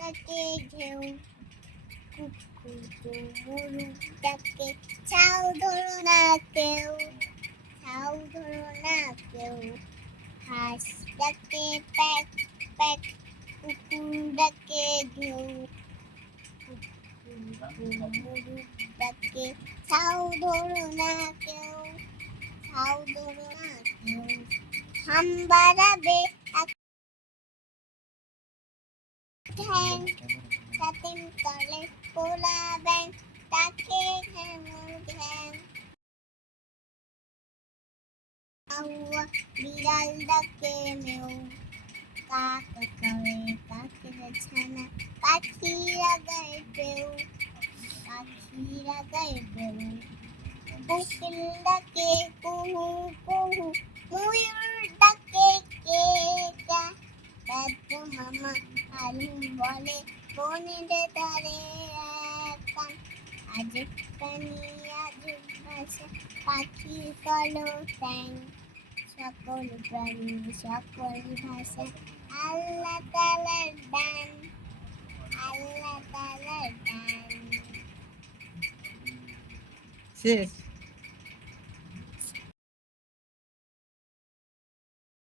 ডাকে ঢেউ কুকুর গরু ডাকে ছাউ ধরো না কেউ ছাউ ধরো না কেউ হাঁস ডাকে প্যাক প্যাক কুকুর ডাকে ঢেউ গরু ডাকে ছাউ ধরো না কেউ ছাউ ধরো না কেউ হাম বাড়াবে ঠ্যাং সাতিম তলে পোলা ব্যাং তাকে ঘ্যামর ঘ্যাং আউয়া বিড়াল ডাকে মেউ কাক করে কাকের ছানা পাখিরা গায়ে পেউ পাখিরা গায়ে পেউ কোকিল ডাকে কুহু কুহু ময়ূর ডাকে কে কা দাদু মামা আলু বলে বনের ধারে কান আজব প্রাণী আজব ভাষা পাখি কলো ট্যাং সকল প্রাণী সকল ভাষা আল্লাহ তাআলার দান আল্লাহ তাআলার দান শেষ।